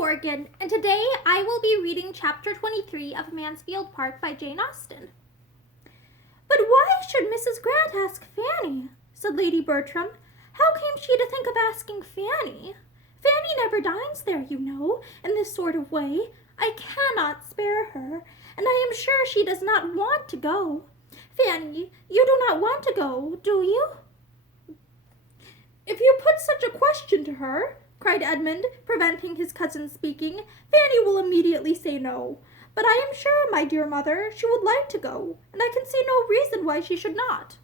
Morgan, and today I will be reading chapter 23 of Mansfield Park by Jane Austen. "But why should Mrs. Grant ask Fanny?" said Lady Bertram. "How came she to think of asking Fanny? Fanny never dines there, you know, in this sort of way. I cannot spare her, and I am sure she does not want to go. Fanny, you do not want to go, do you?" "If you put such a question to her," cried Edmund, preventing his cousin's speaking, "Fanny will immediately say no. But I am sure, my dear mother, she would like to go, and I can see no reason why she should not."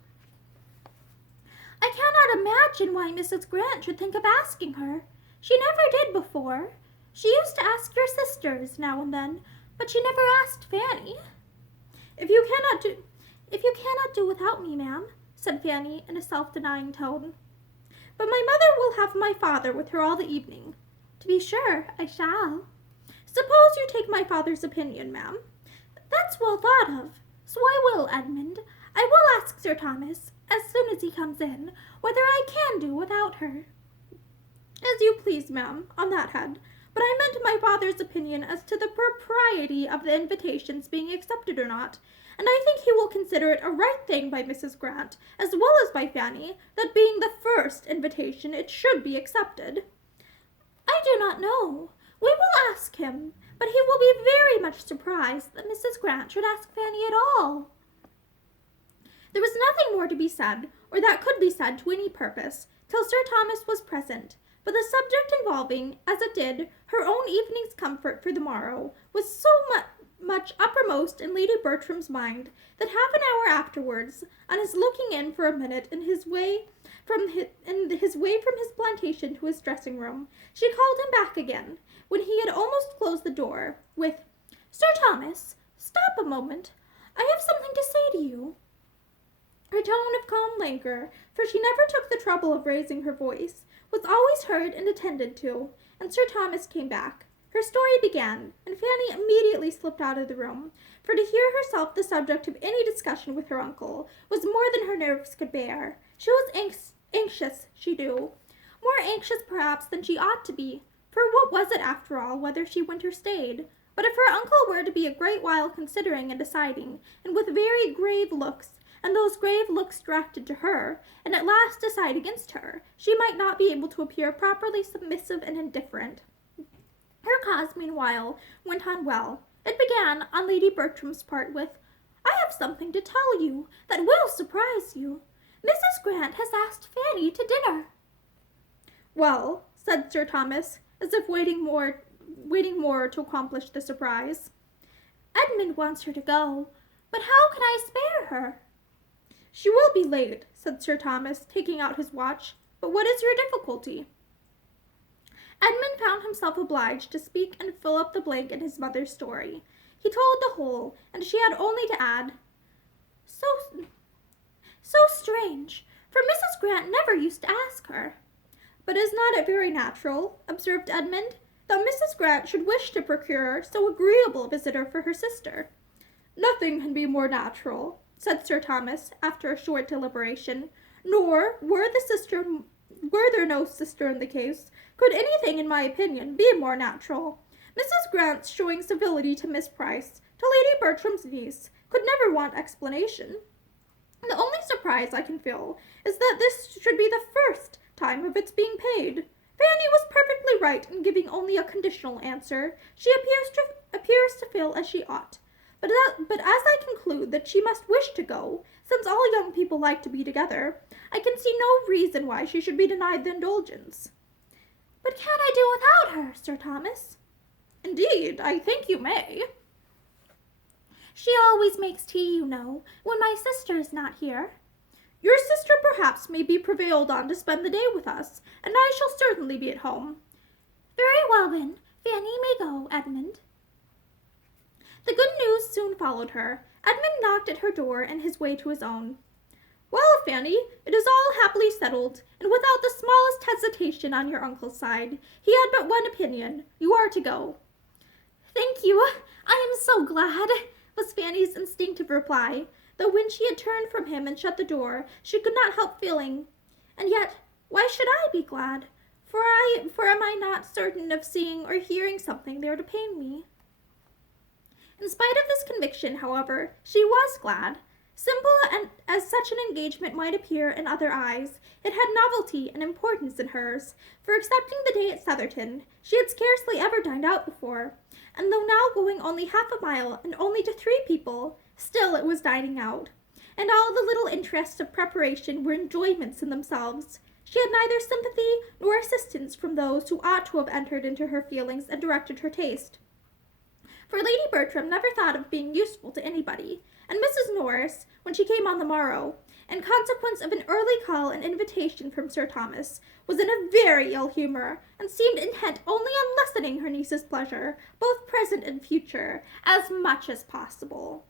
"I cannot imagine why Mrs. Grant should think of asking her. She never did before. She used to ask your sisters now and then, but she never asked Fanny." If you cannot do without me, ma'am," said Fanny in a self-denying tone. "But my mother will have my father with her all the evening." "To be sure, I shall." "Suppose you take my father's opinion, ma'am." "That's well thought of. So I will, Edmund. I will ask Sir Thomas, as soon as he comes in, whether I can do without her." "As you please, ma'am, on that head. But I meant my father's opinion as to the propriety of the invitation's being accepted or not, and I think he will consider it a right thing by Mrs. Grant, as well as by Fanny, that being the first invitation it should be accepted." "I do not know. We will ask him, but he will be very much surprised that Mrs. Grant should ask Fanny at all." There was nothing more to be said, or that could be said to any purpose, till Sir Thomas was present, but the subject involving, as it did, her own evening's comfort for the morrow, was so much uppermost in Lady Bertram's mind, that half an hour afterwards, on his looking in for a minute in his way from his plantation to his dressing-room, she called him back again, when he had almost closed the door, with, "Sir Thomas, stop a moment. I have something to say to you." Her tone of calm languor, for she never took the trouble of raising her voice, was always heard and attended to, and Sir Thomas came back. Her story began, and Fanny immediately slipped out of the room, for to hear herself the subject of any discussion with her uncle was more than her nerves could bear. She was anxious, she knew, more anxious perhaps than she ought to be, for what was it after all whether she went or stayed? But if her uncle were to be a great while considering and deciding, and with very grave looks, and those grave looks directed to her, and at last decide against her, she might not be able to appear properly submissive and indifferent. Her cause, meanwhile, went on well. It began, on Lady Bertram's part, with, "I have something to tell you that will surprise you. Mrs. Grant has asked Fanny to dinner." "Well," said Sir Thomas, as if waiting more to accomplish the surprise. "Edmund wants her to go, but how can I spare her?" "She will be late," said Sir Thomas, taking out his watch. "But what is your difficulty?" Edmund found himself obliged to speak and fill up the blank in his mother's story. He told the whole, and she had only to add, So strange, for Mrs. Grant never used to ask her." "But is not it very natural," observed Edmund, "that Mrs. Grant should wish to procure so agreeable a visitor for her sister?" "Nothing can be more natural," said Sir Thomas, after a short deliberation, "nor, were there no sister in the case, could anything, in my opinion, be more natural. Mrs. Grant's showing civility to Miss Price, to Lady Bertram's niece, could never want explanation. The only surprise I can feel is that this should be the first time of its being paid. Fanny was perfectly right in giving only a conditional answer. She appears to feel as she ought. But as I conclude that she must wish to go, since all young people like to be together, I can see no reason why she should be denied the indulgence." "But can't I do without her, Sir Thomas?" "Indeed, I think you may." "She always makes tea, you know, when my sister is not here." "Your sister perhaps may be prevailed on to spend the day with us, and I shall certainly be at home." "Very well, then. Fanny may go, Edmund." The good news soon followed her. Edmund knocked at her door in his way to his own. "Well, Fanny, it is all happily settled, and without the smallest hesitation on your uncle's side. He had but one opinion. You are to go." "Thank you. I am so glad," was Fanny's instinctive reply, though when she had turned from him and shut the door, she could not help feeling, "And yet, why should I be glad? For am I not certain of seeing or hearing something there to pain me? In spite of this conviction, however, she was glad. Simple and as such an engagement might appear in other eyes, it had novelty and importance in hers, for excepting the day at Southerton, she had scarcely ever dined out before, and though now going only half a mile and only to 3 people, still it was dining out, and all the little interests of preparation were enjoyments in themselves. She had neither sympathy nor assistance from those who ought to have entered into her feelings and directed her taste. For Lady Bertram never thought of being useful to anybody, and Mrs. Norris, when she came on the morrow, in consequence of an early call and invitation from Sir Thomas, was in a very ill humour, and seemed intent only on lessening her niece's pleasure, both present and future, as much as possible.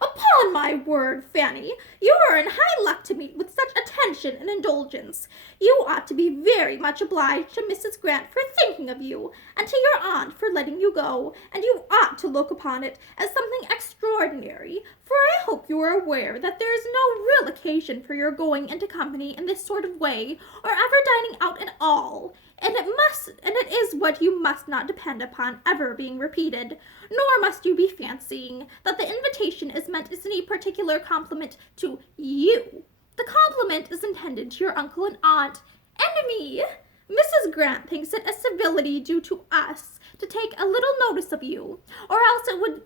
"Upon my word, Fanny, you are in high luck to meet with such attention and indulgence. You ought to be very much obliged to Mrs. Grant for thinking of you, and to your aunt for letting you go, and you ought to look upon it as something extraordinary, for I hope you are aware that there is no real occasion for your going into company in this sort of way, or ever dining out at all. And it is what you must not depend upon ever being repeated, nor must you be fancying that the invitation is meant as any particular compliment to you. The compliment is intended to your uncle and aunt, and me. Mrs. Grant thinks it a civility due to us to take a little notice of you, or else it would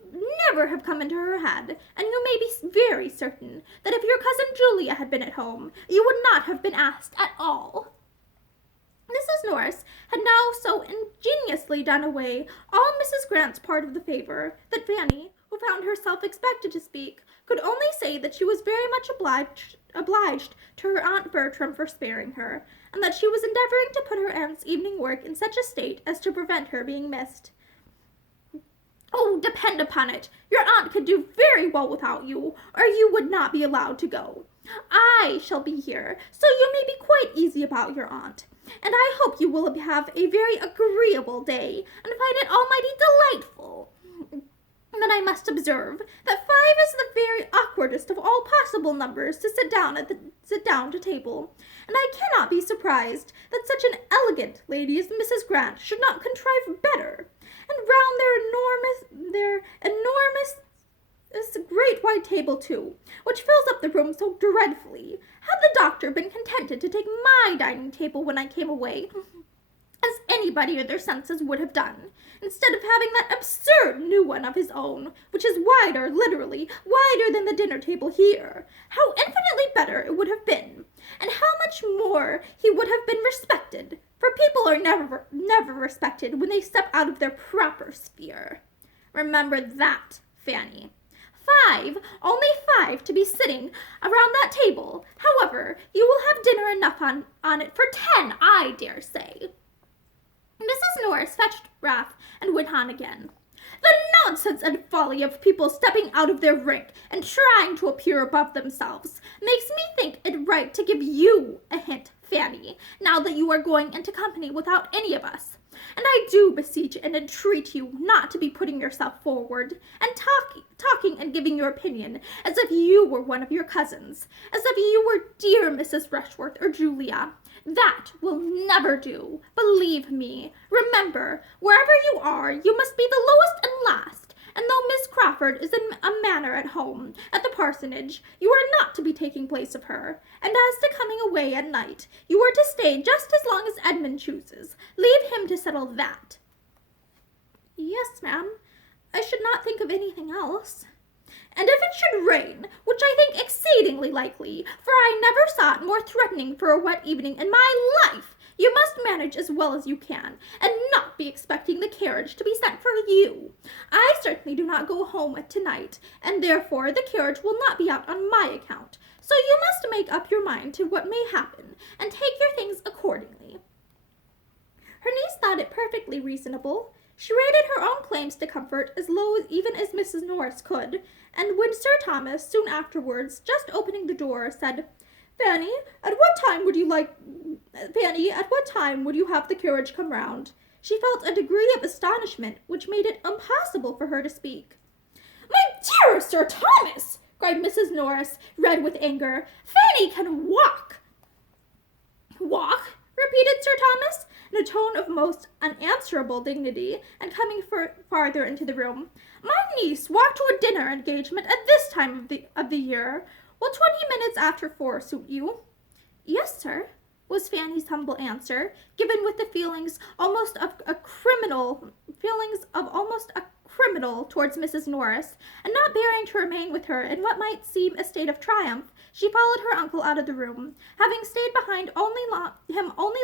never have come into her head, and you may be very certain that if your cousin Julia had been at home, you would not have been asked at all." Mrs. Norris had now so ingeniously done away all Mrs. Grant's part of the favour, that Fanny, who found herself expected to speak, could only say that she was very much obliged to her Aunt Bertram for sparing her, and that she was endeavouring to put her aunt's evening work in such a state as to prevent her being missed. "Oh, depend upon it, your aunt could do very well without you, or you would not be allowed to go. I shall be here, so you may be quite easy about your aunt. And I hope you will have a very agreeable day, and find it almighty delightful. And then I must observe that 5 is the very awkwardest of all possible numbers to sit down to table, and I cannot be surprised that such an elegant lady as Mrs. Grant should not contrive better. And round their enormous great white table too, which fills up the room so dreadfully. Had the doctor been contented to take my dining table when I came away, as anybody in their senses would have done, instead of having that absurd new one of his own, which is wider, literally, wider than the dinner table here, how infinitely better it would have been, and how much more he would have been respected, for people are never respected when they step out of their proper sphere. Remember that, Fanny. 5, only 5 to be sitting around that table. However, you will have dinner enough on it for 10, I dare say." Mrs. Norris fetched wrath and went on again. "The nonsense and folly of people stepping out of their rank and trying to appear above themselves makes me think it right to give you a hint, Fanny, now that you are going into company without any of us. And I do beseech and entreat you not to be putting yourself forward, and talking and giving your opinion, as if you were one of your cousins, as if you were dear Mrs. Rushworth or Julia. That will never do, believe me. Remember, wherever you are, you must be the lowest and last, and though Miss Crawford is in a manner at home at the parsonage, you are not to be taking place of her. And as to coming away at night, you are to stay just as long as Edmund chooses. Leave him to settle that." "Yes, ma'am. I should not think of anything else." "And if it should rain, which I think exceedingly likely, for I never saw it more threatening for a wet evening in my life, you must manage as well as you can, and not be expecting the carriage to be sent for you. I certainly do not go home tonight, and therefore the carriage will not be out on my account, so you must make up your mind to what may happen, and take your things accordingly." Her niece thought it perfectly reasonable. She rated her own claims to comfort as low even as Mrs. Norris could, and when Sir Thomas, soon afterwards, just opening the door, said, Fanny, at what time would you have the carriage come round?" she felt a degree of astonishment which made it impossible for her to speak. "My dear Sir Thomas!" cried Mrs. Norris, red with anger. "Fanny can walk." "Walk? repeated Sir Thomas, in a tone of most unanswerable dignity, and coming farther into the room. My niece walked to a dinner engagement at this time of the year. Will 20 minutes after 4 suit you? Yes, sir, was Fanny's humble answer, given with the feelings of almost a criminal towards Mrs. Norris, and not bearing to remain with her in what might seem a state of triumph, she followed her uncle out of the room, having stayed behind only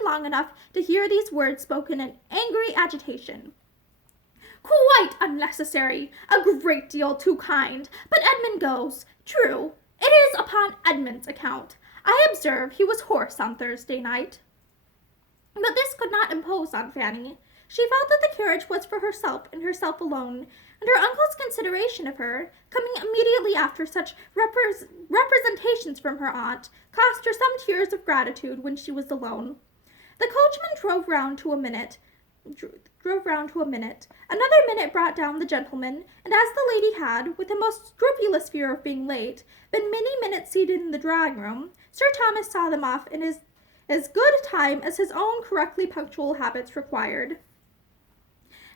long enough to hear these words spoken in angry agitation. Quite unnecessary, a great deal too kind, but Edmund goes. True, it is upon Edmund's account. I observe he was hoarse on Thursday night. But this could not impose on Fanny. She felt that the carriage was for herself and herself alone, and her uncle's consideration of her, coming immediately after such representations from her aunt, cost her some tears of gratitude when she was alone. The coachman drove round to a minute. Another minute brought down the gentleman, and as the lady had, with the most scrupulous fear of being late, been many minutes seated in the drawing-room, Sir Thomas saw them off in as good a time as his own correctly punctual habits required.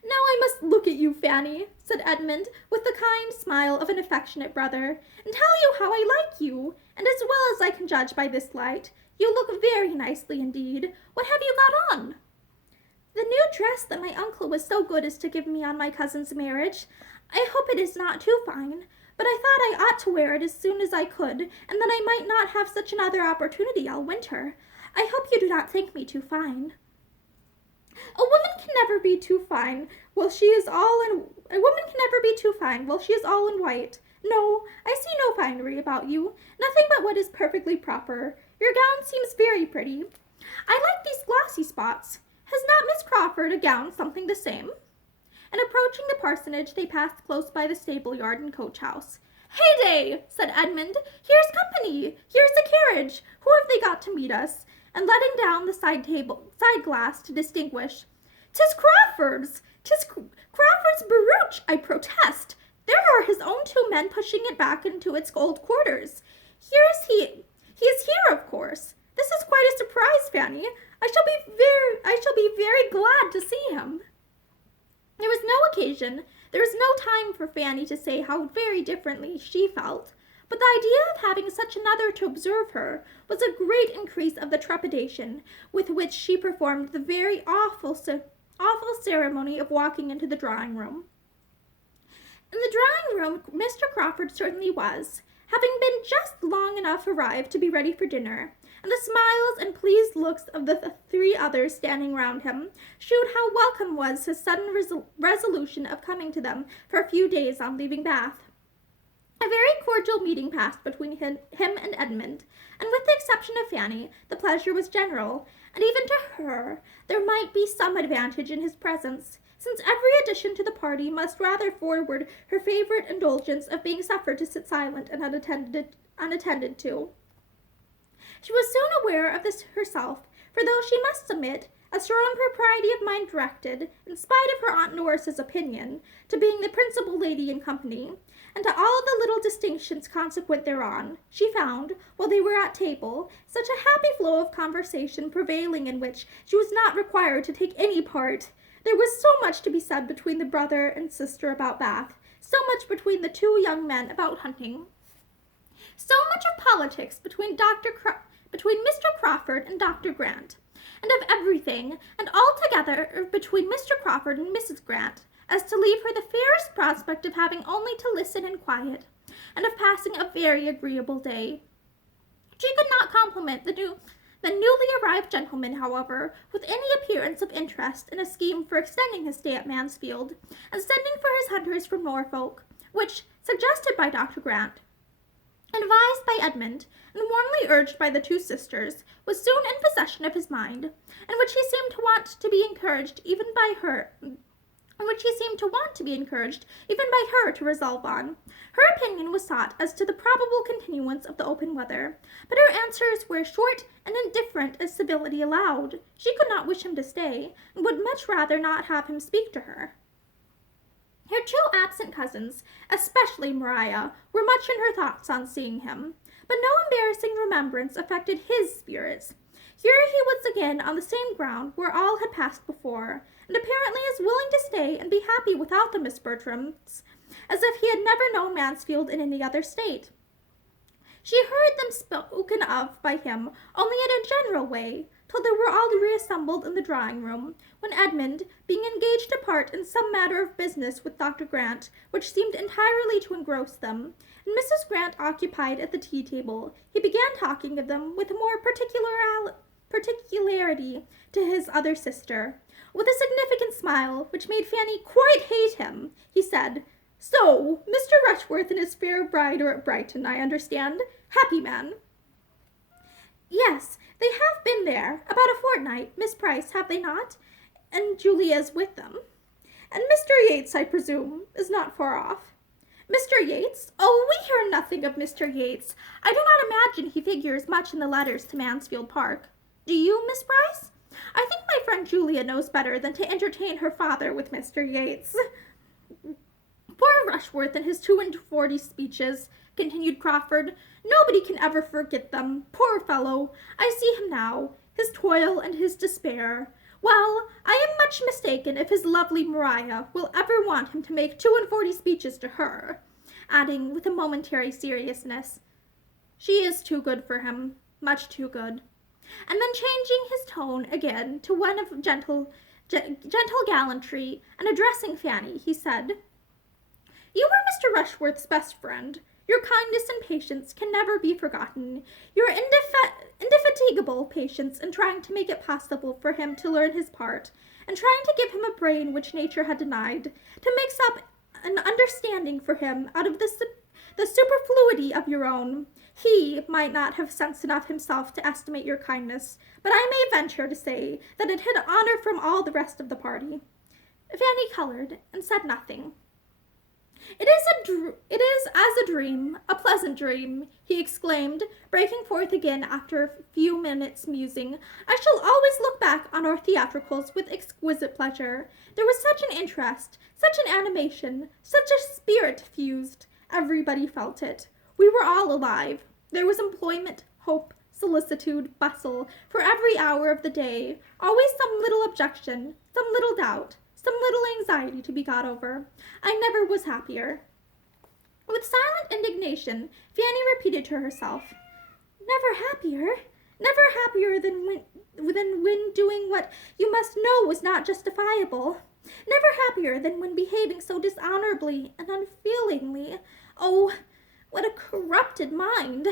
Now I must look at you, Fanny, said Edmund, with the kind smile of an affectionate brother, and tell you how I like you, and as well as I can judge by this light, you look very nicely indeed. What have you got on? The new dress that my uncle was so good as to give me on my cousin's marriage. I hope it is not too fine, but I thought I ought to wear it as soon as I could, and that I might not have such another opportunity all winter. I hope you do not think me too fine. A woman can never be too fine while she is all in white. No, I see no finery about you, nothing but what is perfectly proper. Your gown seems very pretty. I like these glossy spots. Has not Miss Crawford a gown something the same? And approaching the parsonage, they passed close by the stable-yard and coach-house. Heyday, said Edmund. Here's company. Here's the carriage. Who have they got to meet us? And letting down the side glass to distinguish. 'Tis Crawford's. 'Tis Crawford's barouche, I protest. There are his own 2 men pushing it back into its old quarters. Here is he. He is here, of course. This is quite a surprise, Fanny. I shall be very glad to see him. There was no occasion, there was no time for Fanny to say how very differently she felt, but the idea of having such another to observe her was a great increase of the trepidation with which she performed the very awful ceremony of walking into the drawing-room. In the drawing-room, Mr. Crawford certainly was, having been just long enough arrived to be ready for dinner, and the smiles and pleased looks of the 3 others standing round him showed how welcome was his sudden resolution of coming to them for a few days on leaving Bath. A very cordial meeting passed between him and Edmund, and with the exception of Fanny, the pleasure was general, and even to her there might be some advantage in his presence, since every addition to the party must rather forward her favourite indulgence of being suffered to sit silent and unattended to. She was soon aware of this herself, for though she must submit, as her own propriety of mind directed, in spite of her Aunt Norris's opinion, to being the principal lady in company, and to all the little distinctions consequent thereon, she found, while they were at table, such a happy flow of conversation prevailing in which she was not required to take any part. There was so much to be said between the brother and sister about Bath, so much between the 2 young men about hunting, so much of politics between Mr. Crawford and Dr. Grant, and of everything, and altogether between Mr. Crawford and Mrs. Grant, as to leave her the fairest prospect of having only to listen in quiet, and of passing a very agreeable day. She could not compliment the newly arrived gentleman, however, with any appearance of interest in a scheme for extending his stay at Mansfield, and sending for his hunters from Norfolk, which, suggested by Dr. Grant, advised by Edmund, and warmly urged by the 2 sisters, was soon in possession of his mind, and which he seemed to want to be encouraged even by her to resolve on. Her opinion was sought as to the probable continuance of the open weather, but her answers were short and indifferent as civility allowed. She could not wish him to stay, and would much rather not have him speak to her. Her 2 absent cousins, especially Maria, were much in her thoughts on seeing him, but no embarrassing remembrance affected his spirits. Here he was again on the same ground where all had passed before, and apparently as willing to stay and be happy without the Miss Bertrams, as if he had never known Mansfield in any other state. She heard them spoken of by him only in a general way, till they were all reassembled in the drawing-room, when Edmund, being engaged apart in some matter of business with Dr. Grant, which seemed entirely to engross them, and Mrs. Grant occupied at the tea-table, he began talking of them with more particularity to his other sister. With a significant smile, which made Fanny quite hate him, he said, "So, Mr. Rushworth and his fair bride are at Brighton, I understand. Happy man." "Yes, they have been there about a fortnight, Miss Price, have they not? And Julia's with them. And Mr. Yates, I presume, is not far off." "Mr. Yates? Oh, we hear nothing of Mr. Yates. I do not imagine he figures much in the letters to Mansfield Park. Do you, Miss Price? I think my friend Julia knows better than to entertain her father with Mr. Yates." "Poor Rushworth and his 42 speeches," continued Crawford. "Nobody can ever forget them. Poor fellow! I see him now, his toil and his despair. Well, I am much mistaken if his lovely Maria will ever want him to make 42 speeches to her," adding with a momentary seriousness, "She is too good for him, much too good." And then changing his tone again to one of gentle gallantry, and addressing Fanny, he said, "You were Mr. Rushworth's best friend. Your kindness and patience can never be forgotten. Your indefatigable patience in trying to make it possible for him to learn his part, and trying to give him a brain which nature had denied, to mix up an understanding for him out of the superfluity of your own. He might not have sense enough himself to estimate your kindness, but I may venture to say that it had honor from all the rest of the party." Fanny colored and said nothing. It is as a dream, a pleasant dream," he exclaimed, breaking forth again after a few minutes' musing. "I shall always look back on our theatricals with exquisite pleasure. There was such an interest, such an animation, such a spirit fused. Everybody felt it. We were all alive. There was employment, hope, solicitude, bustle, for every hour of the day, always some little objection, some little doubt, some little anxiety to be got over. I never was happier." With silent indignation, Fanny repeated to herself, "Never happier? Never happier than when doing what you must know was not justifiable. Never happier than when behaving so dishonorably and unfeelingly. Oh, what a corrupted mind!"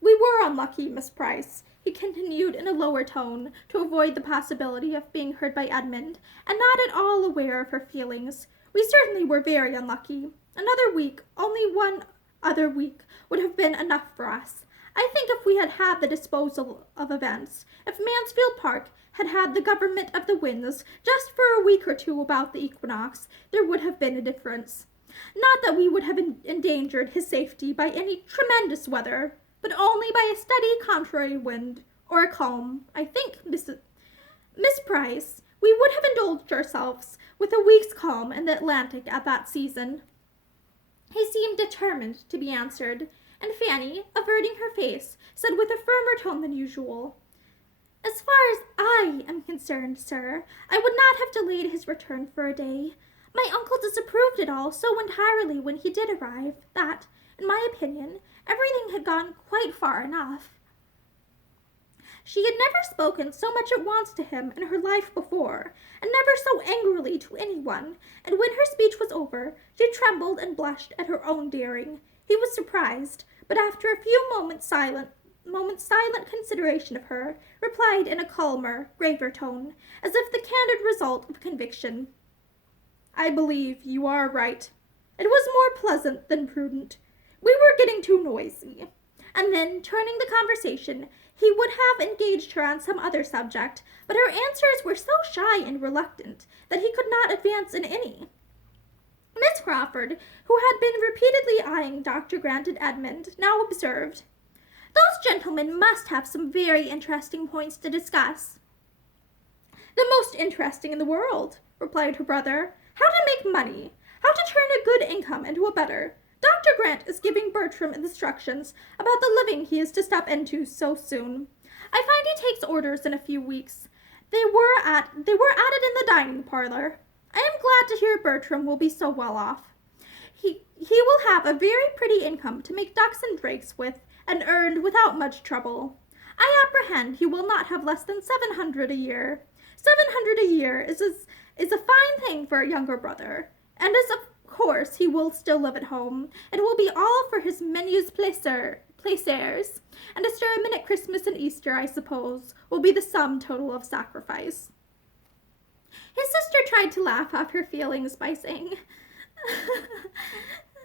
"We were unlucky, Miss Price," he continued in a lower tone, to avoid the possibility of being heard by Edmund, and not at all aware of her feelings. "We certainly were very unlucky. Another week, only one other week, would have been enough for us. I think if we had had the disposal of events, if Mansfield Park had had the government of the winds just for a week or two about the equinox, there would have been a difference. Not that we would have endangered his safety by any tremendous weather, but only by a steady contrary wind, or a calm. I think, Miss Price, we would have indulged ourselves with a week's calm in the Atlantic at that season." He seemed determined to be answered, and Fanny, averting her face, said with a firmer tone than usual, "As far as I am concerned, sir, I would not have delayed his return for a day. My uncle disapproved it all so entirely when he did arrive, that, in my opinion, everything had gone quite far enough." She had never spoken so much at once to him in her life before, and never so angrily to anyone, and when her speech was over, she trembled and blushed at her own daring. He was surprised, but after a few moments' silent consideration of her, replied in a calmer, graver tone, as if the candid result of conviction, "I believe you are right. It was more pleasant than prudent. We were getting too noisy." And then, turning the conversation, he would have engaged her on some other subject, but her answers were so shy and reluctant that he could not advance in any. Miss Crawford, who had been repeatedly eyeing Dr. Grant and Edmund, now observed, "Those gentlemen must have some very interesting points to discuss." "The most interesting in the world," replied her brother. "How to make money, how to turn a good income into a better. Dr. Grant is giving Bertram instructions about the living he is to step into so soon. I find he takes orders in a few weeks. They were added in the dining parlor. I am glad to hear Bertram will be so well off. He will have a very pretty income to make ducks and drakes with, and earned without much trouble. I apprehend he will not have less than 700 a year. 700 a year is a fine thing for a younger brother, and as of course he will still live at home, it will be all for his menus plaisirs, and a sermon at Christmas and Easter, I suppose, will be the sum total of sacrifice. His sister tried to laugh off her feelings by saying,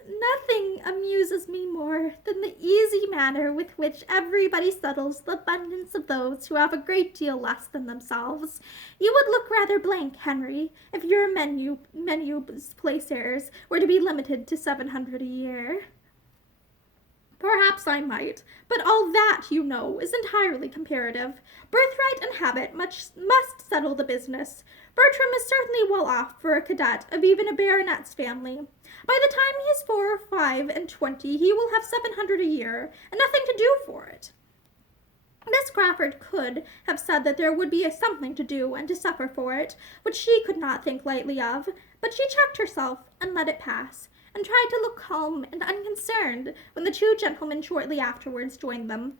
Nothing amuses me more than the easy manner with which everybody settles the abundance of those who have a great deal less than themselves. You would look rather blank, Henry, if your menus plaisirs were to be limited to 700 a year. Perhaps I might, but all that, you know, is entirely comparative. Birthright and habit must settle the business. Bertram is certainly well off for a cadet of even a baronet's family. By the time he is 4 or 5 and 20, he will have 700 a year, and nothing to do for it. Miss Crawford could have said that there would be something to do and to suffer for it, which she could not think lightly of, but she checked herself and let it pass, and tried to look calm and unconcerned when the two gentlemen shortly afterwards joined them.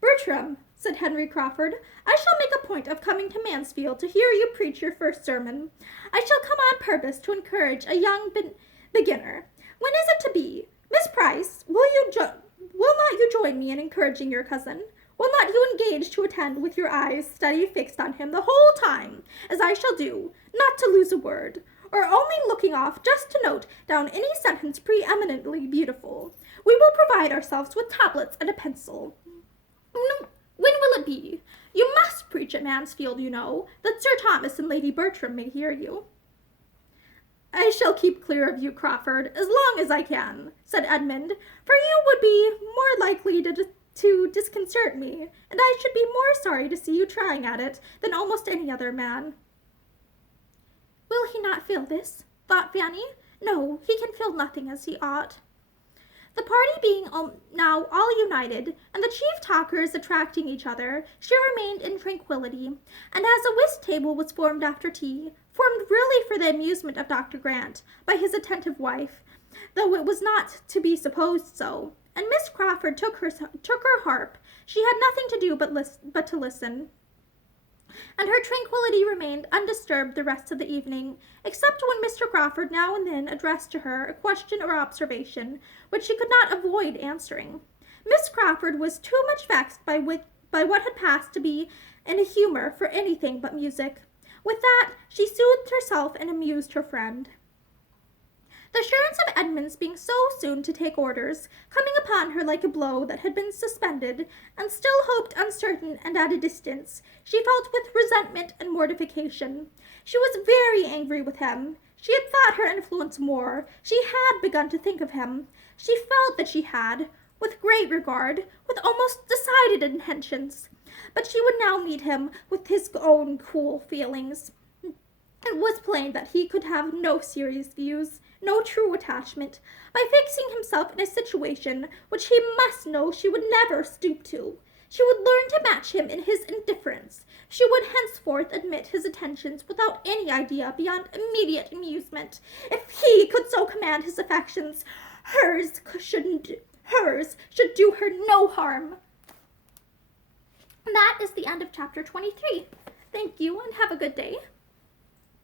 Bertram, said Henry Crawford, I shall make a point of coming to Mansfield to hear you preach your first sermon. I shall come on purpose to encourage a young beginner. When is it to be? Miss Price, will not you join me in encouraging your cousin? Will not you engage to attend with your eyes steady fixed on him the whole time, as I shall do, not to lose a word, or only looking off just to note down any sentence preeminently beautiful? We will provide ourselves with tablets and a pencil. When will it be? You must preach at Mansfield, you know, that Sir Thomas and Lady Bertram may hear you. I shall keep clear of you, Crawford, as long as I can, said Edmund, for you would be more likely to disconcert me, and I should be more sorry to see you trying at it than almost any other man. Will he not feel this? Thought Fanny. No, he can feel nothing as he ought. The party being now all united, and the chief talkers attracting each other, she remained in tranquillity, and as a whist table was formed after tea, formed really for the amusement of Dr. Grant, by his attentive wife, though it was not to be supposed so, and Miss Crawford took her harp, she had nothing to do but to listen, and her tranquillity remained undisturbed the rest of the evening, except when Mr. Crawford now and then addressed to her a question or observation, which she could not avoid answering. Miss Crawford was too much vexed by what had passed to be in a humour for anything but music. With that, she soothed herself and amused her friend. The assurance of Edmund's being so soon to take orders, coming upon her like a blow that had been suspended, and still hoped uncertain and at a distance, she felt with resentment and mortification. She was very angry with him. She had thought her influence more. She had begun to think of him. She felt that she had, with great regard, with almost decided intentions. But she would now meet him with his own cool feelings. It was plain that he could have no serious views, no true attachment, by fixing himself in a situation which he must know she would never stoop to. She would learn to match him in his indifference. She would henceforth admit his attentions without any idea beyond immediate amusement. If he could so command his affections, hers should do her no harm. And that is the end of chapter 23. Thank you and have a good day.